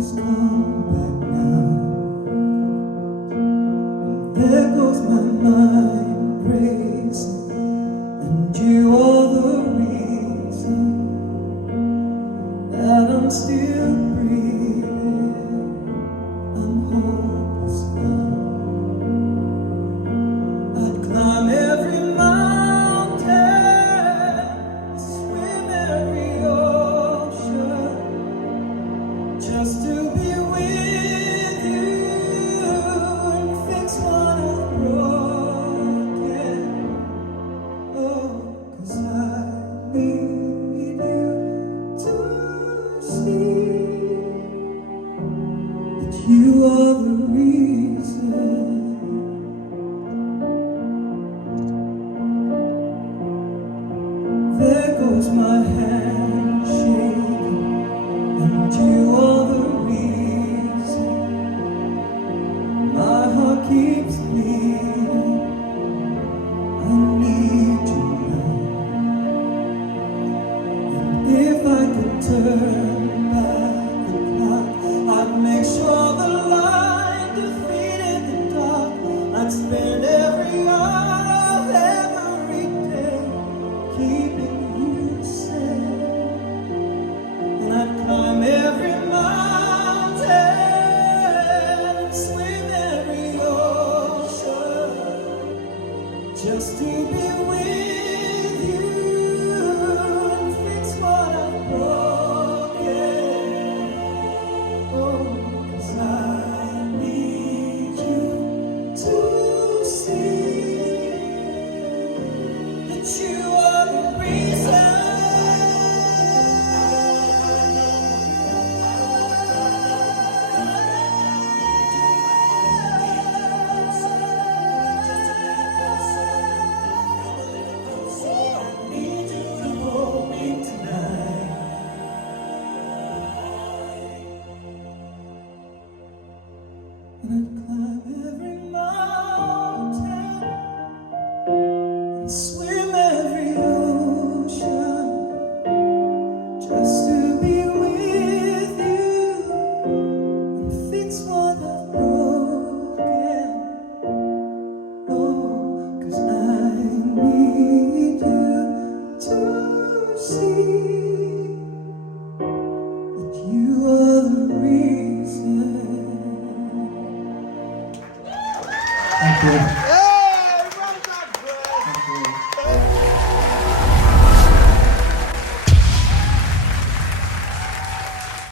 Please come back now. And there goes my mind racing, and you are the reason that I'm still breathing. I'm hopeless now. I'd climb every mountain, swim every ocean, just to be with you and fix what I've broken. Oh, 'cause I need you to see that you are the reason. There goes my hand shaking, and you are the reason my heart keeps beating. I need you now. And if I could turn back the clock, I'd make sure the light defeated the dark. I'd spend every hour of every day keeping you safe. And I'd climb every mountain and swim every ocean, just to be with you and fix what I've broken. Oh, 'cause I need you to see that you are the reason. And I'd climb every mountain and swim every ocean, just